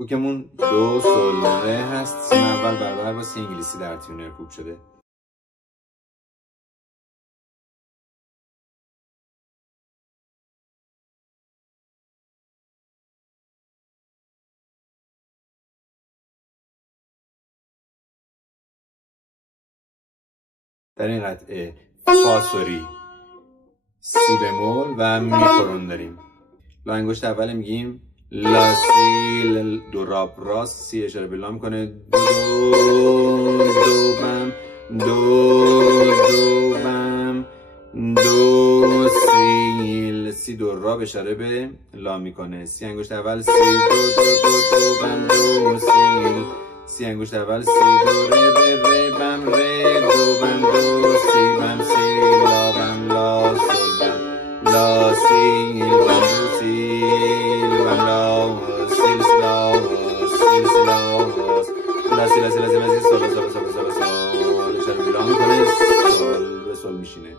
هوکمون دو سول ره هست. سیم اول برابر با سی انگلیسی در تیونر کوب شده. در این قطعه فا سوری، سی بمول و می کرون داریم. لا انگشت اول میگیم لا سی دو راب راست، سی اشاره به لا میکنه، دو بم دو بم دو سی دو راب اشاره به لا میکنه. سی انگشت اول سی دو بم دو سی انگشت اول سی دو ره بم ره دو بم دو سی بم سی لا بم لا سول بم لا سی بم دو سی بم لا سی لا سی لا سی سول اشاره به لا میکنه، سول به سول میشینه.